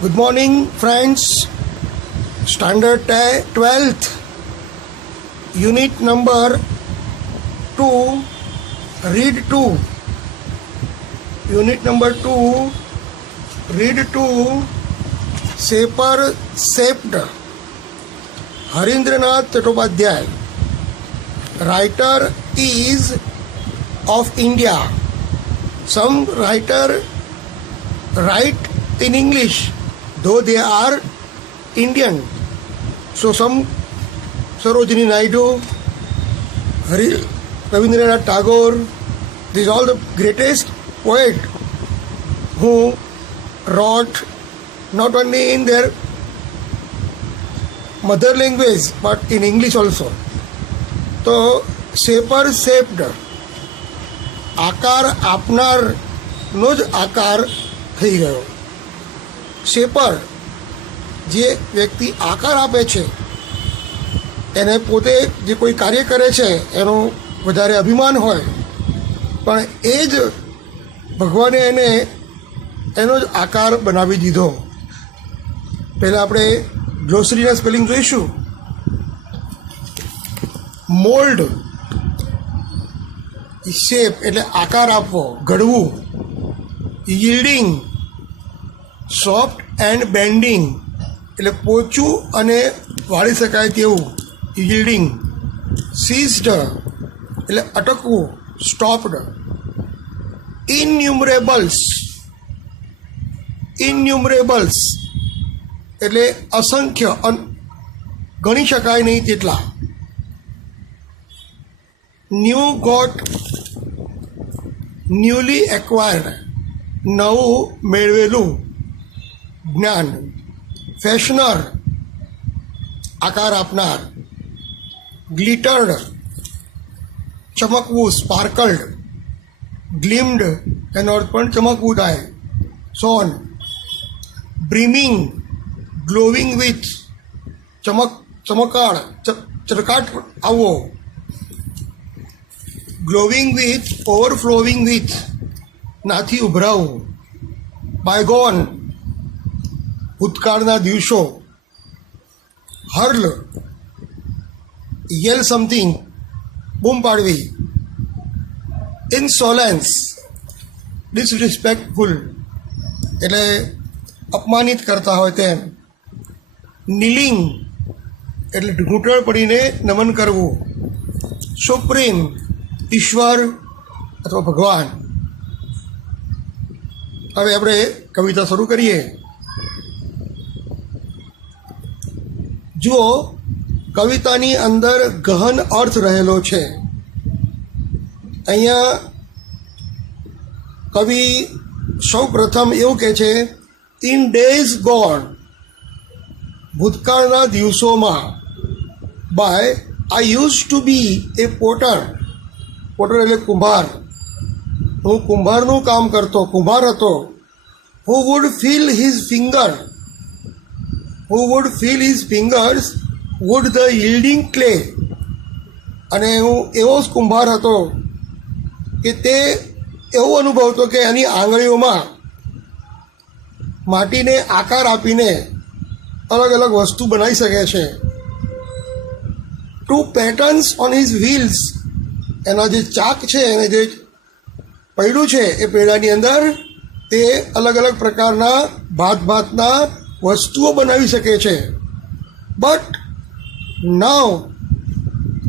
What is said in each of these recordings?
Good morning, friends. Standard 12th, unit number 2, read 2. Unit number 2, read 2, Saper Sept, Harindranath Chattopadhyay. Writer is of India. Some writer write in English, though they are Indian. So some Sarojini Naidu, Rabindranath Tagore, these are all the greatest poets who wrote not only in their mother language but in English also. તો સેપર સેપ્ડ આકાર આપનારનો જ આકાર થઈ ગયો. Shaper જે વ્યક્તિ આકાર આપે છે એને પોતે જે કોઈ કાર્ય કરે છે એનું વધારે અભિમાન હોય, પણ એ જ ભગવાને એને એનો જ આકાર બનાવી દીધો. પહેલાં આપણે ગ્લોસરીના સ્પેલિંગ જોઈશું. મોલ્ડ, શેપ એટલે આકાર આપવો, ઘડવું. યીલ્ડિંગ, સોફ્ટ એન્ડ બેન્ડિંગ એટલે પોચું અને વાળી શકાય તેવું, યીલ્ડિંગ. સીઝડ એટલે અટકવું, સ્ટોપ્ડ. ઇન્યુમરેબલ્સ, ઇન્યુમરેબલ્સ એટલે અસંખ્ય, ગણી શકાય નહીં તેટલા. ન્યૂ ગોટ, ન્યૂલી એક્વાયર્ડ નવું મેળવેલું જ્ઞાન. ફેશનર આકાર આપનાર. ગ્લિટર્ડ ચમકવું, સ્પાર્કલ્ડ. ગ્લિમ્ડ એનો અર્થ પણ ચમકવું થાય. સોન. બ્રીમિંગ, ગ્લોવિંગ વિથ ચમકાળ, ચરકાટ આવવો. ગ્લોવિંગ વિથ, ઓવરફ્લોવિંગ વિથ નાથી ઉભરાવું. બાયગોન ભૂતકાળના દિવસો. હર્લ યેલ સમથિંગ બૂમ પાડવી. ઇન્સોલેન્સ ડિસરિસ્પેક્ટફુલ એટલે અપમાનિત કરતા હોય તેમ. નીલિંગ એટલે ઘૂંટણ પડીને નમન કરવું. સુપ્રીમ ઈશ્વર અથવા ભગવાન. હવે આપણે કવિતા શરૂ કરીએ. જુઓ, કવિતાની અંદર ગહન અર્થ રહેલો છે. અહીંયા કવિ સૌ પ્રથમ એવું કહે છે, ઇન ડેઝ ગોન, ભૂતકાળના દિવસોમાં, by I use to be a potter. Potter એટલે કુંભાર. હું કુંભારનું કામ કરતો, કુંભાર હતો. Who would feel his finger, who would feel his fingers would the yielding clay. અને હું એવો જ કુંભાર હતો કે તે એવો અનુભવતો કે એની આંગળીઓમાં માટીને આકાર આપીને અલગ અલગ વસ્તુ બનાવી શકે છે. Two patterns on his wheels, એના જે ચાક છે, એને જે પૈડું છે એ પૈડાની અંદર તે અલગ અલગ પ્રકારના ભાતના વસ્તુઓ બનાવી શકે છે. બટ નાવ,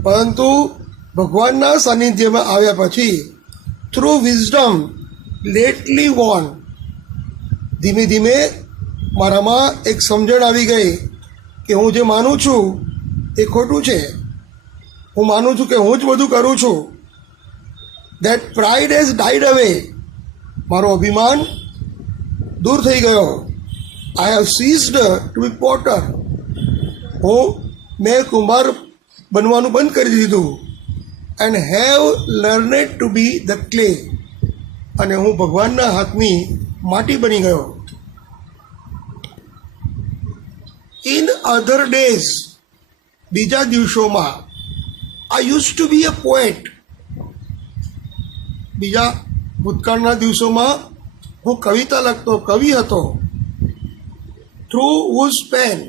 પરંતુ ભગવાનના સાનિધ્યમાં આવ્યા પછી, થ્રુ વિઝડમ લેટલી વોન, ધીમે ધીમે મારામાં એક સમજણ આવી ગઈ કે હું જે માનું છું એ ખોટું છે. હું માનું છું કે હું જ બધું કરું છું. દેટ પ્રાઇડ હેઝ ડાઈડ અવે, મારો અભિમાન દૂર થઈ ગયો. I have ceased to be potter, મેં કુંભાર બનવાનું બંધ કરી દીધું. And have learned to be the clay, અને હું ભગવાનના હાથની માટી બની ગયો. ઇન અધર ડેઝ, બીજા દિવસોમાં, I use to be a poet. બીજા ભૂતકાળના દિવસોમાં હું કવિતા લખતો, કવિ હતો. થ્રુ હુઝ પેન,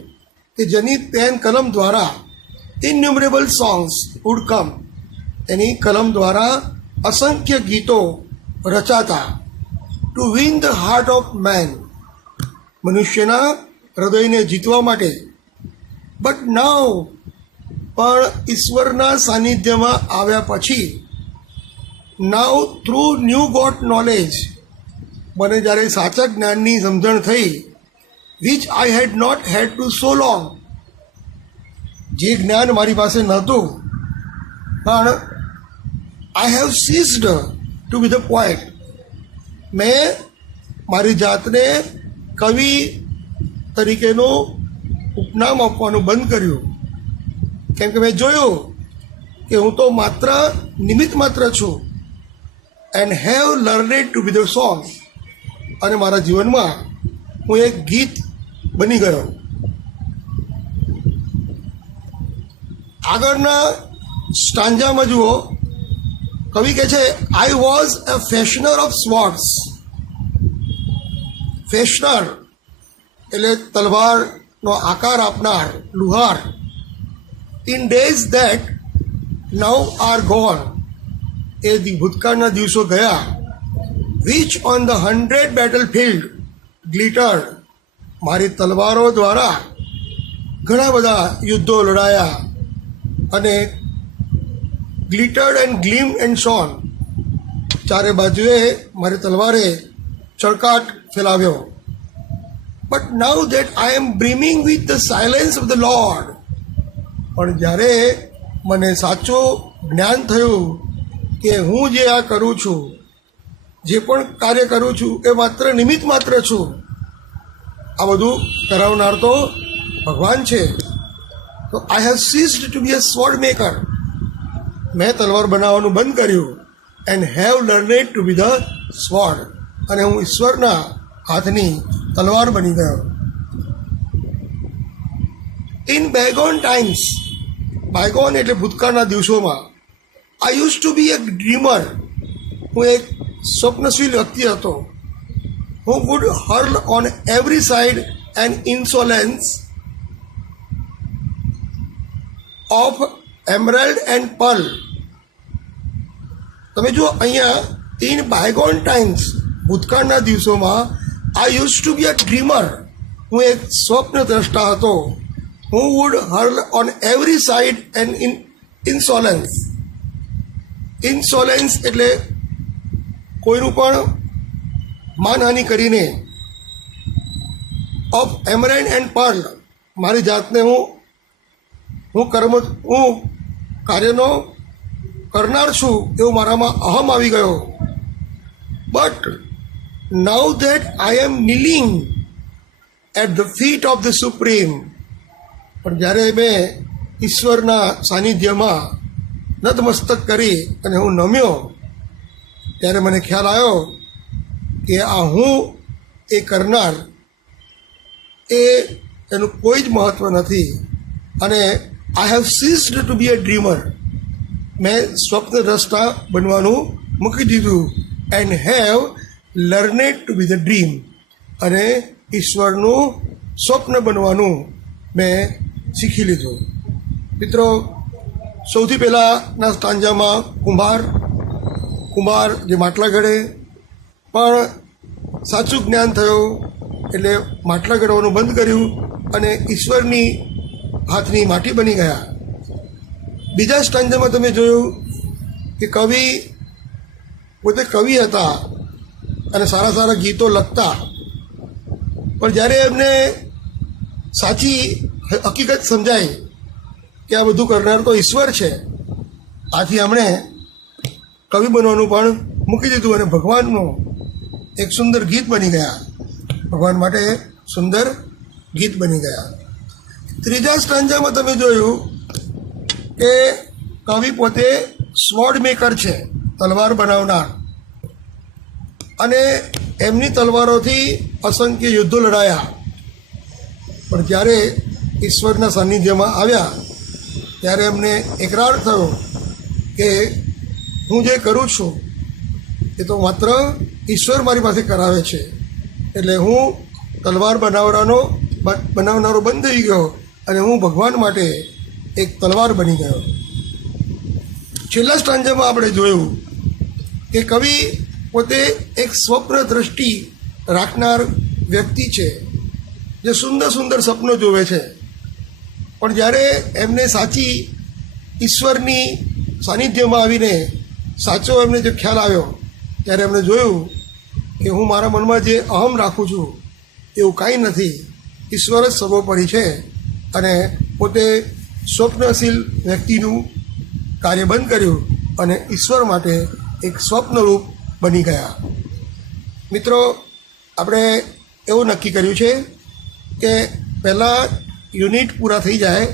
કે જેની પેન કલમ દ્વારા ઇન્યુમરેબલ સોંગ્સ વુડ કમ, એની કલમ દ્વારા અસંખ્ય ગીતો રચાતા, to win the heart of man, મનુષ્યના હૃદયને જીતવા માટે. બટ નાઉ, પણ ઈશ્વરના સાનિધ્યમાં આવ્યા પછી, now through new got knowledge, મને જ્યારે સાચા જ્ઞાનની સમજણ થઈ, which I had not had to so long, જે જ્ઞાન મારી પાસે નહોતું, પણ I have ceased to be the poet, મેં મારી જાતને કવિ તરીકેનું ઉપનામ આપવાનું બંધ કર્યું. કેમ કે મેં જોયું કે હું તો માત્ર નિમિત્ત માત્ર છું, and have learned to be the song, અને મારા જીવનમાં હું એક ગીત બની ગયો. આગળના સ્ટાન્જામાં જુઓ, કવિ કહે છે, I was a fashioner of swords. Fashioner એટલે તલવારનો આકાર આપનાર, લુહાર. In days that now are gone, એ ભૂતકાળના દિવસો ગયા. Which on the 100 battlefield glittered, મારી તલવારો દ્વારા ઘણા બધા યુદ્ધો લડાયા, અને glittered and gleam and shone, ચારે બાજુએ મારી તલવારે ચળકાટ ફેલાવ્યો. But now that I am brimming with the silence of the Lord, પણ જ્યારે મને સાચું જ્ઞાન થયું કે હું જે આ કરું છું, જે પણ કાર્ય કરું છું, એ માત્ર નિમિત્ત માત્ર છું. આ બધું કરાવનાર તો ભગવાન છે. તો I have ceased to be a sword maker, મેં તલવાર બનાવવાનું બંધ કર્યું. And have learned to be the sword, અને હું ઈશ્વરના હાથની તલવાર બની ગયો. ઇન બેગોન ટાઈમ્સ, બાયગોન એટલે ભૂતકાળના દિવસોમાં, I use to be a dreamer, હું એક સ્વપ્નશીલ વ્યક્તિ હતો. હું would hurl on every side an insolence of emerald and pearl. તમે જુઓ અહીંયા, ઇન બાયગોન ટાઈમ્સ, ભૂતકાળના દિવસોમાં, I use to be a dreamer, હું એક સ્વપ્ન દ્રષ્ટા હતો. હું would hurl on every side and insolence. Insolence એટલે કોઈનું પણ માનહાનિ કરીને. ઓફ એમરેન્ડ એન્ડ પર્લ, મારી જાતને હું કાર્યનો કરનાર છું એવું મારામાં અહમ આવી ગયો. But now that I am kneeling at the feet of the supreme, પણ જ્યારે મેં ઈશ્વરના સાનિધ્યમાં નતમસ્તક કરી અને હું નમ્યો, ત્યારે મને ખ્યાલ આવ્યો કે આ હું એ કરનાર, એનું કોઈ જ મહત્ત્વ નથી. અને I have ceased to be a dreamer, મેં સ્વપ્નદ્રષ્ટા બનવાનું મૂકી દીધું. And have learned to be the dream, અને ઈશ્વરનું સ્વપ્ન બનવાનું મેં શીખી લીધું. મિત્રો, સૌથી પહેલાંના સ્ટાન્જામાં કુંભાર જે માટલા ઘડે, પણ સાચું જ્ઞાન થયું એટલે માટલા ઘડવાનું બંધ કર્યું અને ઈશ્વરની હાથની માટી બની ગયા. બીજા સ્ટાન્જામાં તમે જોયું કે કવિ પોતે કવિ હતા અને સારા સારા ગીતો લખતા, પણ જ્યારે એમને સાચી હકીકત સમજાય કે આ બધું કરનાર તો ઈશ્વર છે, આથી એમણે કવિ બનવાનું પણ મૂકી દીધું અને ભગવાનનું એક સુંદર ગીત બની ગયા, ભગવાન માટે સુંદર ગીત બની ગયા. ત્રીજા સ્ટાન્જામાં તમે જોયું કે કવિ પોતે સ્વોર્ડ મેકર છે, તલવાર બનાવનાર, અને એમની તલવારોથી અસંખ્ય યુદ્ધો લડાયા. પણ જ્યારે ઈશ્વરના સાનિધ્યમાં આવ્યા ત્યારે એમને એકરાર થયો કે હું જે કરું છું એ તો માત્ર ઈશ્વર મારી પાસે કરાવે છે, એટલે હું તલવાર બનાવવાનો બનાવનારો બંધ થઈ ગયો અને હું ભગવાન માટે એક તલવાર બની ગયો. છેલ્લા સ્ટાન્જામાં આપણે જોયું કે કવિ પોતે એક સ્વપ્ન દ્રષ્ટિ રાખનાર વ્યક્તિ છે, જે સુંદર સુંદર સપનો જોવે છે, પણ જ્યારે એમને સાચી ઈશ્વરની સાનિધ્યમાં આવીને સાચો એમને જે ખ્યાલ આવ્યો ત્યારે એમણે જોયું કે હું મારા મનમાં જે અહમ રાખું છું એવું કાંઈ નથી, ઈશ્વર જ સર્વોપરી છે, અને પોતે સ્વપ્નશીલ વ્યક્તિનું કાર્ય બંધ કર્યું અને ઈશ્વર માટે એક સ્વપ્નરૂપ બની ગયા. મિત્રો, આપણે એવું નક્કી કર્યું છે કે પહેલાં યુનિટ પૂરા થઈ જાય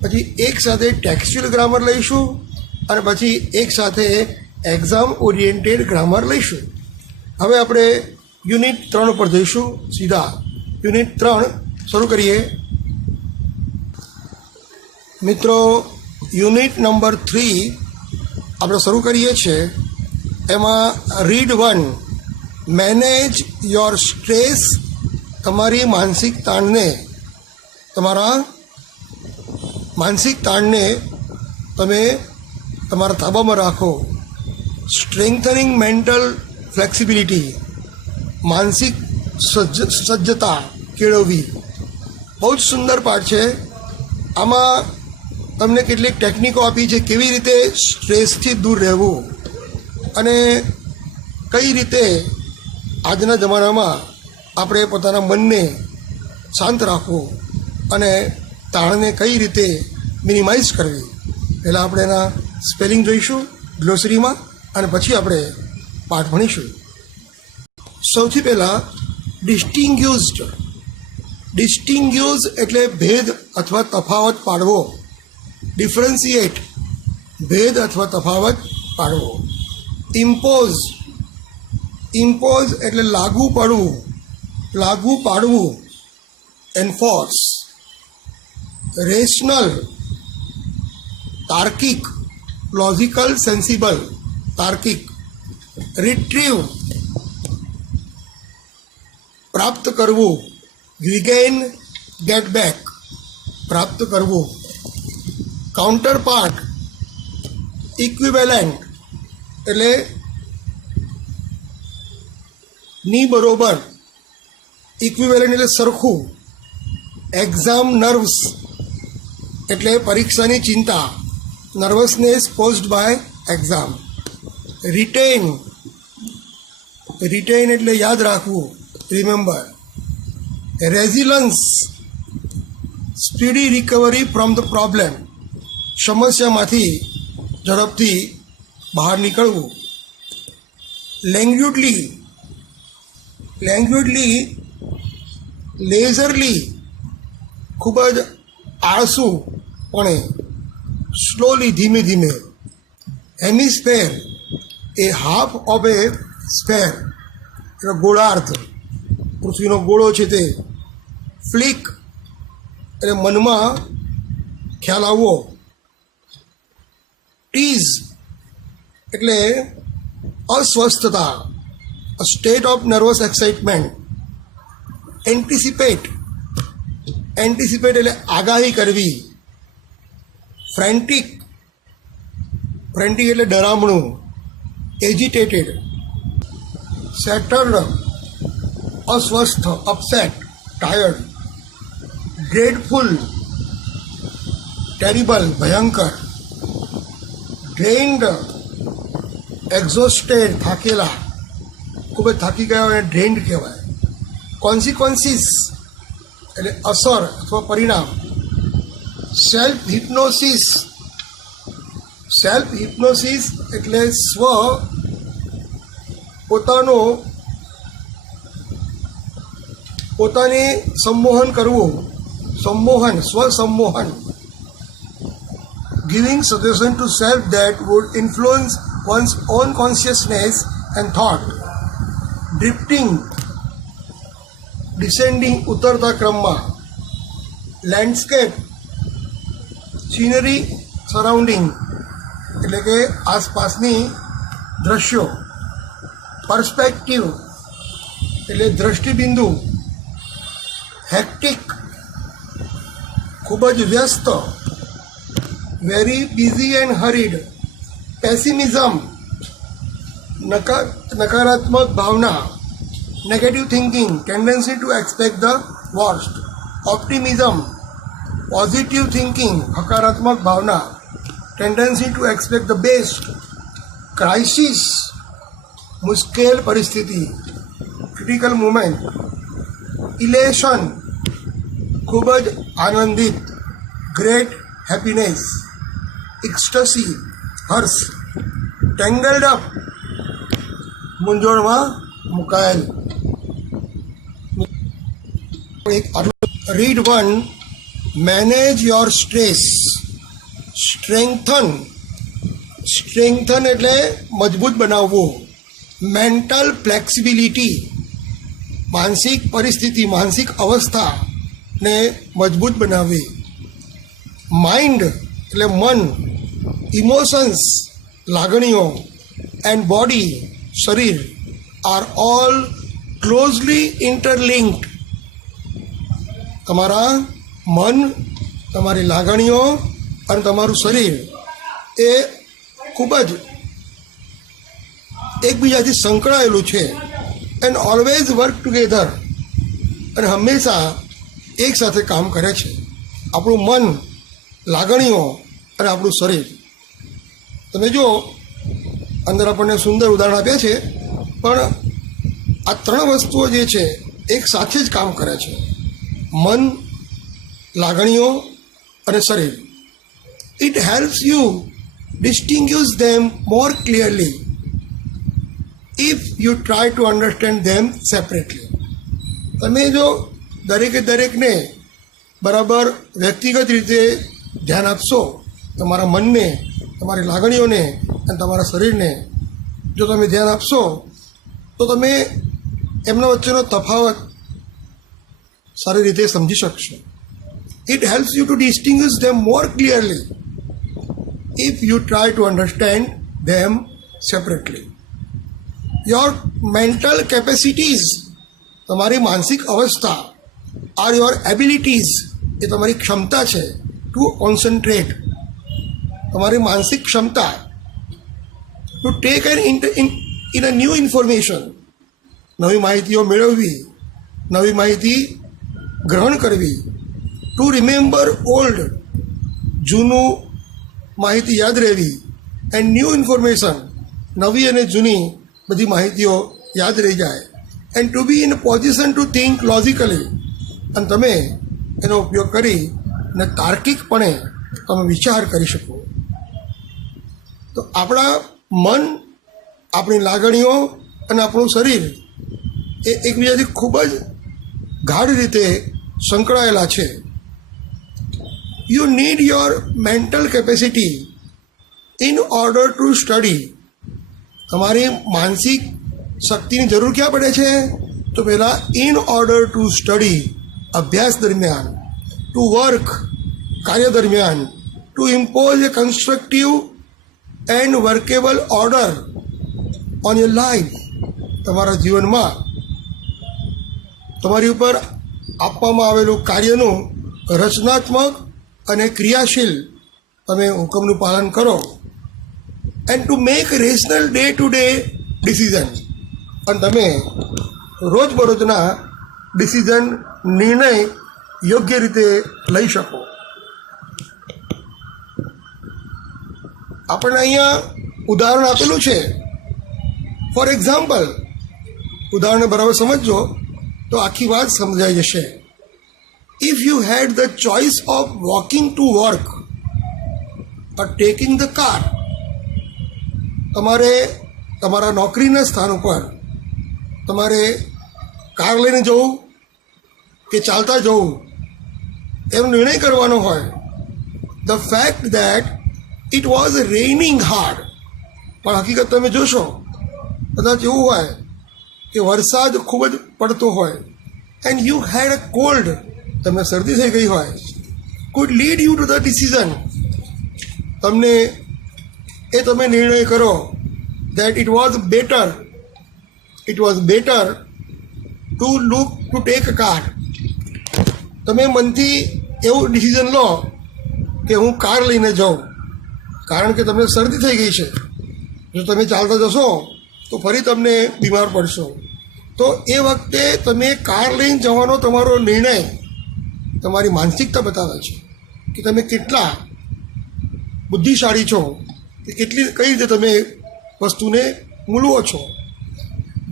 પછી એક સાથે ટેક્સ્ચ્યુઅલ ગ્રામર લઈશું અને પછી એક સાથે એક્ઝામ ઓરિએન્ટેડ ગ્રામર લઈશું. હવે આપણે યુનિટ 3 પર જઈશું સીધા. યુનિટ 3 શરૂ કરીએ. મિત્રો, યુનિટ નંબર 3 આપણે શરૂ કરીએ છીએ. એમાં રીડ 1, મેનેજ યોર સ્ટ્રેસ. તમારા માનસિક તાણને તમે તમારા તાબામાં રાખો. સ્ટ્રેન્થનિંગ મેન્ટલ ફ્લેક્સિબિલિટી, માનસિક સજ્જતા કેળવવી. બહુ જ સુંદર પાઠ છે. આમાં તમને કેટલીક ટેકનિકો આપી છે કેવી રીતે સ્ટ્રેસથી દૂર રહેવું અને કઈ રીતે આજના જમાનામાં આપણે પોતાના મનને શાંત રાખવું અને તાણને કઈ રીતે મિનિમાઇઝ કરવી. પહેલાં આપણે એના સ્પેલિંગ જોઈશું ગ્લોસરીમાં અને પછી આપણે પાઠ ભણીશું. સૌથી પહેલાં ડિસ્ટિંગ્યુઝ એટલે ભેદ અથવા તફાવત પાડવો. ડિફરન્શિએટ, ભેદ અથવા તફાવત પાડવો. ઇમ્પોઝ એટલે લાગુ પાડવું. એન્ફોર્સ. રેશનલ, તાર્કિક, લોજિકલ, સેન્સિબલ, તાર્કિક. રિટ્રીવ, પ્રાપ્ત કરવું. રિગેઇન, ગેટ બેક, પ્રાપ્ત કરવું. કાઉન્ટર પાર્ટ, ઇક્વિવેલન્ટ એટલે ની બરોબર, ઇક્વિવેલન્ટ એટલે સરખું. એક્ઝામ નર્વ્સ એટલે પરીક્ષાની ચિંતા, nervousness posed by exam. Retain એટલે યાદ રાખવું, remember. Resilience, speedy recovery from the problem, સમસ્યામાંથી ઝડપથી બહાર નીકળવું. લેંગ્યુડલી, લેઝરલી, ખૂબ જ આળસુપણે, સ્લોલી, ધીમે ધીમે. હેમિસ્ફેર એ હાફ ઓફ એ સ્ફેર એટલે ગોળાર્ધ, પૃથ્વીનો ગોળો છે તે. ફ્લિક એટલે મનમાં ખ્યાલ આવવો. ટીઝ એટલે અસ્વસ્થતા, a state of nervous excitement. Anticipate એટલે આગાહી કરવી. ફ્રેન્ટિક એટલે ડરામણું. એજિટેટેડ. સેટર્ડ અસ્વસ્થ, અપસેટ, ટાયર્ડ. ડ્રેડફુલ, ટેરિબલ, ભયંકર. ડ્રેઇન્ડ એક્ઝોસ્ટેડ, થાકેલા, ખૂબ જ થાકી ગયા હોય ડ્રેઇન્ડ કહેવાય. કોન્સિક્વન્સીસ એટલે અસર અથવા પરિણામ. સેલ્ફ હિપ્નોસિસ એટલે પોતાને સંમોહન કરવું. સ્વસંમોહન. Giving suggestion to self that would influence one's own consciousness and thought. Drifting, descending, ઉતરતા ક્રમમાં. લેન્ડસ્કેપ, સિનરી, સરાઉન્ડિંગ એટલે કે આસપાસની દ્રશ્યો. પર્સ્પેક્ટિવ એટલે દ્રષ્ટિબિંદુ. હેક્ટિક ખૂબ જ વ્યસ્ત, very busy and hurried. Pessimism, નકારાત્મક ભાવના, negative thinking, tendency to expect the worst. Optimism, positive thinking, હકારાત્મક ભાવના, tendency to expect the best. Crisis, મુશ્કેલ પરિસ્થિતિ, ક્રિટિકલ મુમેન્ટ. ઇલેશન, ખૂબ જ આનંદિત, ગ્રેટ હેપીનેસ. એક્સ્ટસી, હર્ષ. ટેંગલ્ડ અપ, મૂંઝવણમાં મુકાયેલ. Read 1. Manage your stress. Strengthen એટલે મજબૂત બનાવવું. મેન્ટલ ફ્લેક્સિબિલિટી, માનસિક પરિસ્થિતિ, માનસિક અવસ્થાને મજબૂત બનાવવી. માઇન્ડ એટલે મન, ઇમોશન્સ લાગણીઓ, એન્ડ બોડી શરીર આર ઓલ ક્લોઝલી ઇન્ટરલિંક્ડ. તમારા મન, તમારી લાગણીઓ અને તમારું શરીર એ ખૂબ જ એકબીજાથી સંકળાયેલું છે. એન્ડ ઓલવેઝ વર્ક ટુગેધર, અને હંમેશા એક સાથે કામ કરે છે. આપણું મન, લાગણીઓ અને આપણું શરીર. તમે જુઓ, અંદર આપણને સુંદર ઉદાહરણ આપ્યા છે, પણ આ ત્રણ વસ્તુઓ જે છે એક સાથે જ કામ કરે છે. મન, લાગણીઓ અને શરીર. It helps you distinguish them more clearly if you try to understand them separately. તમે જો દરેકને બરાબર વ્યક્તિગત રીતે ધ્યાન આપશો, તમારા મનને, તમારી લાગણીઓને અને તમારા શરીરને જો તમે ધ્યાન આપશો, તો તમે એમના વચ્ચેનો તફાવત સારી રીતે સમજી શકશો. It helps you to distinguish them more clearly if you try to understand them separately. Your mental capacities, તમારી માનસિક અવસ્થા, are your abilities, એ તમારી ક્ષમતા છે. to concentrate, તમારી માનસિક ક્ષમતા. to take in a new information, નવી માહિતીઓ મેળવવી, નવી માહિતી ગ્રહણ કરવી. to remember old, જૂનું માહિતી યાદ રહેવી. એન્ડ ન્યૂ ઇન્ફોર્મેશન, નવી અને જૂની બધી માહિતીઓ યાદ રહી જાય. And to be in position to think logically, અને તમે એનો ઉપયોગ કરી અને તાર્કિકપણે તમે વિચાર કરી શકો. તો આપણા મન, આપણી લાગણીઓ અને આપણું શરીર એ એકબીજાથી ખૂબ જ ગાઢ રીતે સંકળાયેલા છે. You need your mental capacity in order to study. તમારી માનસિક શક્તિની જરૂર ક્યાં પડે છે? તો પહેલાં in order to study, અભ્યાસ દરમિયાન. to work, કાર્ય દરમિયાન. to impose a constructive and workable order on your life, તમારા જીવનમાં તમારી ઉપર આપવામાં આવેલું કાર્યનું રચનાત્મક અને ક્રિયાશીલ તમે હુકમનું પાલન કરો. And to make rational day to day decision, અને તમે રોજબરોજના ડિસિઝન, નિર્ણય યોગ્ય રીતે લઈ શકો. આપણને અહીંયા ઉદાહરણ આપેલું છે. ફોર એક્ઝામ્પલ, ઉદાહરણને બરાબર સમજજો તો આખી વાત સમજાઈ જશે. If you had the choice of walking to work or taking the car, તમારે તમારા નોકરીના સ્થાન ઉપર તમારે કાર લઈને જવું કે ચાલતા જવું એનો નિર્ણય કરવાનો હોય. The fact that it was રેઇનિંગ hard, પણ હકીકત તમે જોશો કદાચ એવું હોય કે વરસાદ ખૂબ જ પડતો હોય. And you had a cold, તમને શરદી થઈ ગઈ હોય. Food lead you to the decision, તમને તમે નિર્ણય કરો that it was better to look to take a car. તમે મનથી એવું ડિસિઝન લો કે હું કાર લઈને જાઉં, કારણ કે તમને શરદી થઈ ગઈ છે, જો તમે ચાલતા જશો તો ફરી તમને બીમાર પડશો. તો એ વખતે તમે કાર લઈને જવાનો તમારો નિર્ણય તમારી માનસિકતા બતાવે છે કે તમે કેટલા બુદ્ધિશાળી છો, કે કઈ રીતે તમે વસ્તુને મૂલવો છો.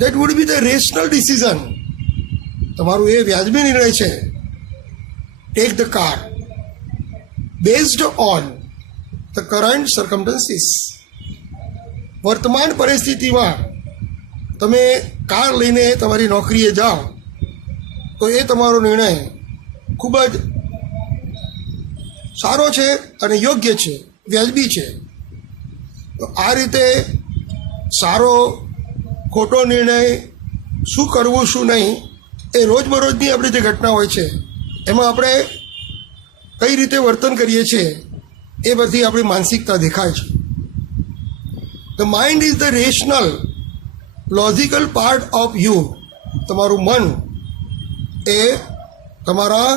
That would be the rational decision. તમારું એ વ્યાજબી નિર્ણય છે. Take the car based on the current circumstances. વર્તમાન પરિસ્થિતિમાં તમે કાર લઈને તમારી નોકરીએ જાઓ તો એ તમારો નિર્ણય ખૂબ જ સારો છે અને યોગ્ય છે, વ્યાજબી છે. તો આ રીતે સારો ખોટો નિર્ણય, શું કરવું શું નહીં, એ રોજબરોજની આપણી જે ઘટના હોય છે એમાં આપણે કઈ રીતે વર્તન કરીએ છીએ એ બધી આપણી માનસિકતા દેખાય છે. The mind is the rational logical part of you. તમારું મન એ તમારા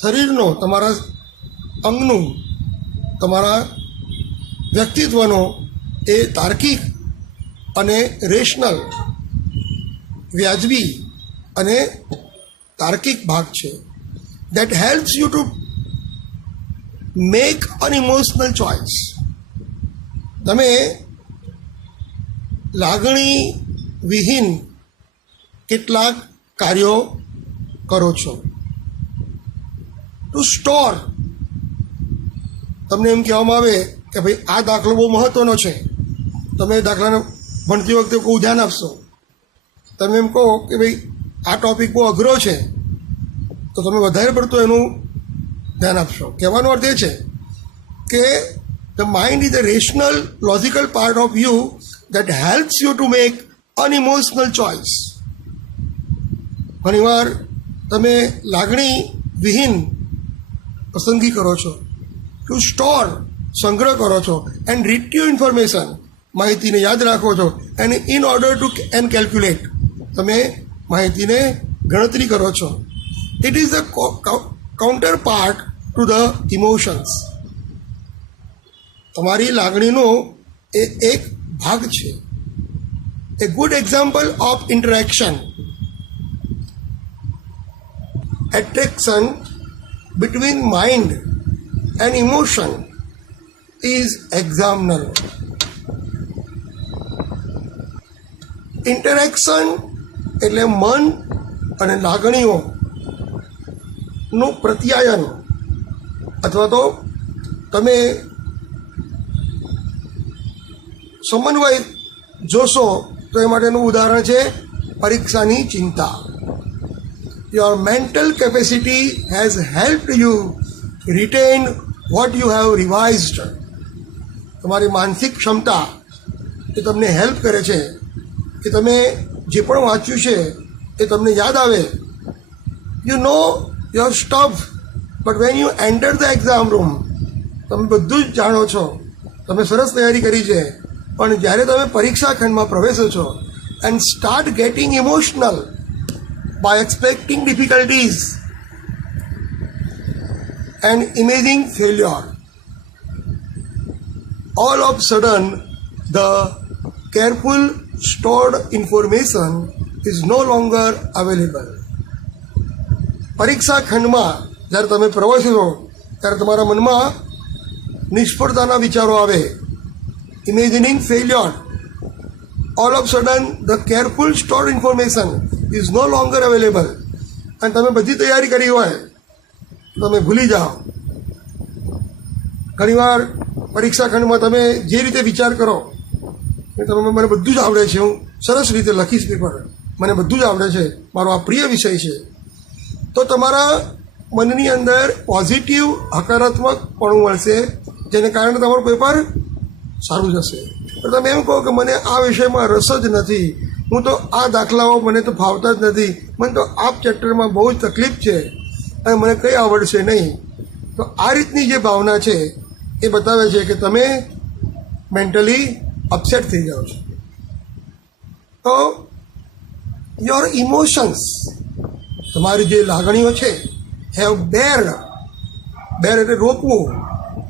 શરીરનો, તમારા અંગનું, તમારા વ્યક્તિત્વનો એ તાર્કિક અને રેશનલ, વ્યાજબી અને તાર્કિક ભાગ છે. That helps you to make unemotional choice. તમે લાગણી વિહીન કેટલાક કાર્યો કરો છો. ટુ સ્ટોર, તમને એમ કહેવામાં આવે કે ભાઈ આ દાખલો બહુ મહત્ત્વનો છે, તમે દાખલાને ભણતી વખતે બહુ ધ્યાન આપશો. તમે એમ કહો કે ભાઈ આ ટૉપિક બહુ અઘરો છે તો તમે વધારે પડતું એનું ધ્યાન આપશો. કહેવાનો અર્થ એ છે કે the mind is the rational logical part of you that helps you to make unemotional choice. ઘણીવાર તમે લાગણી વિહીન પસંદગી કરો છો. ટુ સ્ટોર, સંગ્રહ કરો છો. એન્ડ રિટ્યુ ઇન્ફોર્મેશન, માહિતીને યાદ રાખો છો. And in order to and calculate, તમે માહિતીને ગણતરી કરો છો. It is the counterpart to the emotions. તમારી લાગણીનો એ એક ભાગ છે. A good example of interaction, attraction between mind and emotion is examinal. Interaction એટલે મન અને લાગણીઓનું પ્રત્યાયન, અથવા તો તમે સમન્વય જોશો તો એ માટેનું ઉદાહરણ છે પરીક્ષાની ચિંતા. Your mental capacity has helped you retain what you have revised. તમારી માનસિક ક્ષમતા એ તમને હેલ્પ કરે છે કે તમે જે પણ વાંચ્યું છે એ તમને યાદ આવે. You know your stuff, but when you enter the exam room, તમે બધું જ જાણો છો, તમે સરસ તૈયારી કરી છે, પણ જ્યારે તમે પરીક્ષા ખંડમાં પ્રવેશો છો and start getting emotional by expecting difficulties and imagining failure, all of a sudden the careful stored information is no longer available. પરીક્ષા ખંડમાં જ્યારે તમે પ્રવેશો ત્યારે તમારા મનમાં નિષ્ફળતાના વિચારો આવે, ઇમેજિનિંગ failure. all of a sudden the careful stored information is no longer available. અને તમે બધી તૈયારી કરી હોય તો તમે ભૂલી જાઓ. ઘણીવાર પરીક્ષા ખંડમાં તમે જે રીતે વિચાર કરો કે તમે મને બધું જ આવડે છે, હું સરસ રીતે લખીશ પેપર, મને બધું જ આવડે છે, મારો આ પ્રિય વિષય છે, તો તમારા મનની અંદર પોઝિટિવ હકારાત્મકપણું મળશે, જેને કારણે તમારું પેપર સારું જશે. પણ તમે એમ કહો કે મને આ વિષયમાં રસ જ નથી, હું તો આ દાખલાઓ મને તો ફાવતા જ નથી, મને તો આ ચેપ્ટરમાં બહુ જ તકલીફ છે અને મને કંઈ આવડશે નહીં, તો આ રીતની જે ભાવના છે એ બતાવે છે કે તમે મેન્ટલી અપસેટ થઈ જાઓ છો. તો યોર ઇમોશન્સ, તમારી જે લાગણીઓ છે have bared એટલે રોકવું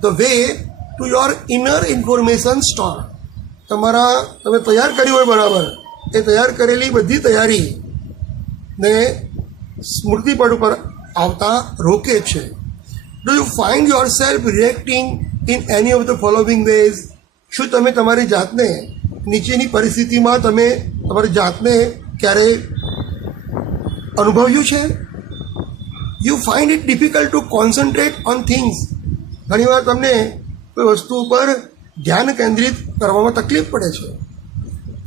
the way to your inner information store. તમે તૈયાર કર્યું હોય બરાબર, એ તૈયાર કરેલી બધી તૈયારીને સ્મૃતિપટ ઉપર આવતા રોકે છે. Do you find yourself reacting in any of the following ways? શું તમે તમારી જાતને નીચેની પરિસ્થિતિમાં તમે તમારી જાતને ક્યારેય અનુભવ્યું છે? You find it difficult to concentrate on things. ઘણીવાર તમને કોઈ વસ્તુ ઉપર ધ્યાન કેન્દ્રિત કરવામાં તકલીફ પડે છે.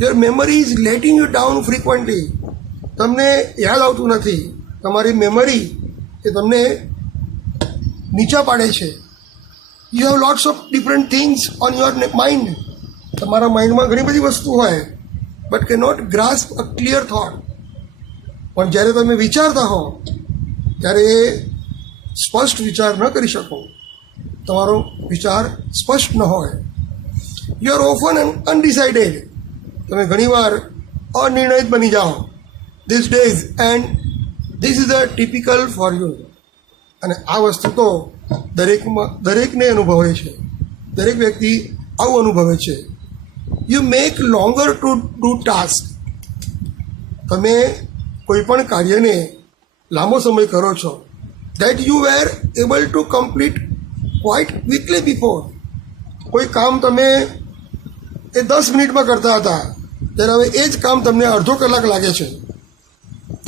Your memory is letting you down frequently. તમને યાદ આવતું નથી. તમારી મેમરી એ તમને નીચા પાડે છે. You have lots of different things on your mind. તમારા માઇન્ડમાં ઘણી બધી વસ્તુ હોય, બટ કે not grasp a clear thought. પણ જ્યારે તમે વિચારતા હો ત્યારે એ સ્પષ્ટ વિચાર ન કરી શકો. તમારો વિચાર સ્પષ્ટ ન હોય. You are often undecided. તમે ઘણીવાર અનિર્ણયિત બની જાઓ this days, and this is a typical for you. અને આ વસ્તુ તો દરેકને અનુભવે છે. દરેક વ્યક્તિ આવું અનુભવે છે. You make longer to do task. તમે કોઈ પણ કાર્યને લાંબો સમય કરો છો. That you were able to complete quite quickly before. કોઈ કામ તમે એ 10 મિનિટમાં કરતા હતા, ત્યારે હવે એ જ કામ તમને અડધો કલાક લાગે છે.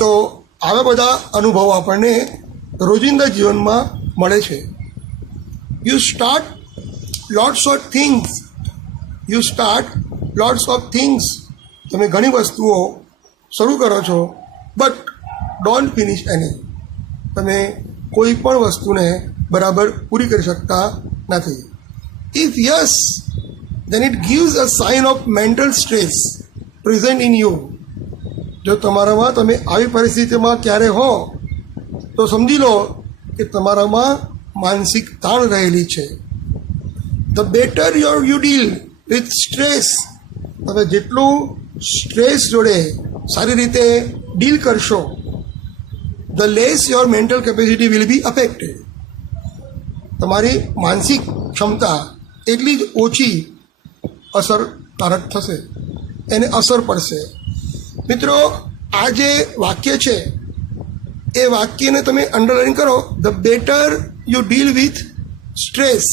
તો આવા બધા અનુભવો આપણને રોજિંદા જીવનમાં મળે છે. You start lots of things. તમે ઘણી વસ્તુઓ શરૂ કરો છો, બટ ડોન્ટ ફિનિશ એની. તમે કોઈ પણ વસ્તુને બરાબર પૂરી કરી શકતા નથી. If yes, then it gives a sign of mental stress present in you. જો તમારામાં તમે આવી પરિસ્થિતિમાં ક્યારે હો તો સમજી લો કે તમારામાં માનસિક તાણ રહેલી છે. The better you deal with stress. તમે જેટલું સ્ટ્રેસ જોડે સારી રીતે ડીલ કરશો, the less your mental capacity will be affected. તમારી માનસિક ક્ષમતા એટલી જ ઓછી અસરકારક થશે, એને અસર પડશે. મિત્રો, આ જે વાક્ય છે એ વાક્યને તમે અંડરલાઈન કરો. The better you deal with stress,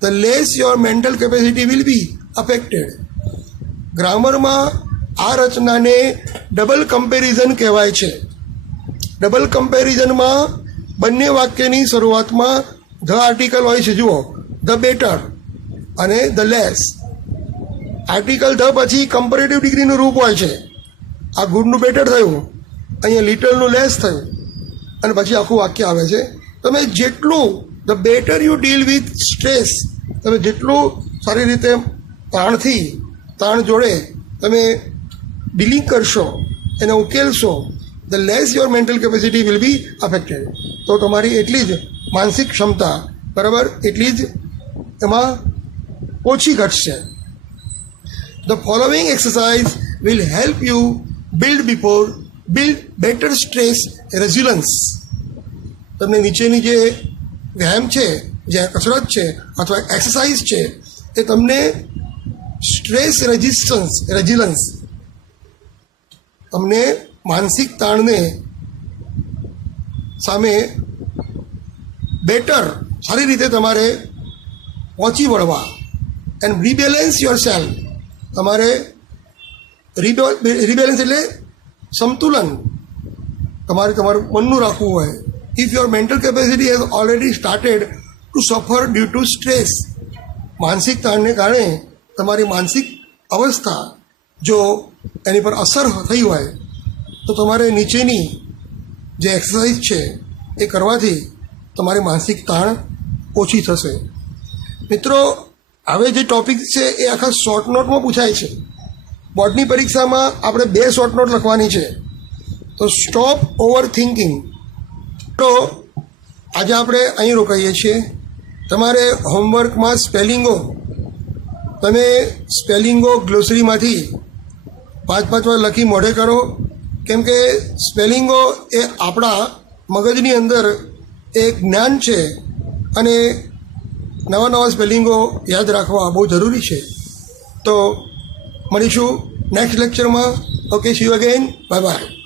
the less your mental capacity will be affected. ગ્રામરમાં આ રચનાને ડબલ કમ્પેરિઝન કહેવાય છે. ડબલ કમ્પેરિઝનમાં બંને વાક્યની શરૂઆતમાં ધ આર્ટિકલ હોય છે. જુઓ, ધ બેટર અને ધ લેસ. આર્ટિકલ ધ પછી કમ્પેરેટિવ ડિગ્રીનું રૂપ હોય છે. આ ગુડનું બેટર થયું, અહીંયા લિટલનું લેસ થયું, અને પછી આખું વાક્ય આવે છે. તમે જેટલું the better you deal with stress, તમે જેટલું સારી રીતે તાણ જોડે તમે ડીલિંગ કરશો, એને ઉકેલશો, the less your mental capacity will be affected. તો તમારી એટલી જ માનસિક ક્ષમતા બરાબર એટલી જ એમાં ઓછી ઘટશે. The following exercise will help you build better stress resilience. તમને નીચેની જે વ્યાયામ છે, જે કસરત છે અથવા એક્સરસાઇઝ છે, એ તમને સ્ટ્રેસ રેઝિલન્સ તમને માનસિક તાણને સામે બેટર સારી રીતે તમારે પહોંચી વળવા એન્ડ રિબેલેન્સ યોર સેલ્ફ. તમારે રિબેલેન્સ એટલે સંતુલન તમારે તમારું મનનું રાખવું હોય. If your mental capacity has already started to સફર ડ્યુ ટુ સ્ટ્રેસ. માનસિક તાણને કારણે તમારી માનસિક અવસ્થા જો એની પર અસર થઈ હોય તો તમારે નીચેની જે એક્સરસાઇઝ છે એ કરવાથી તમારી માનસિક તાણ ઓછી થશે. મિત્રો, હવે જે ટૉપિક છે એ આખા શોર્ટ નોટમાં પૂછાય છે. બોર્ડની પરીક્ષામાં આપણે 2 શોર્ટ નોટ લખવાની છે. તો સ્ટોપ ઓવર થિંકિંગ. તો આજે આપણે અહીં રોકાઈએ છીએ. તમારે હોમવર્કમાં સ્પેલિંગો ગ્લોસરીમાંથી 5 વાર લખી મોઢે કરો. કેમ કે સ્પેલિંગો એ આપણા મગજની અંદર એક જ્ઞાન છે અને નવા નવા સ્પેલિંગો યાદ રાખવા બહુ જરૂરી છે. તો મળીશું નેક્સ્ટ લેક્ચરમાં. Okay, C you again, bye bye.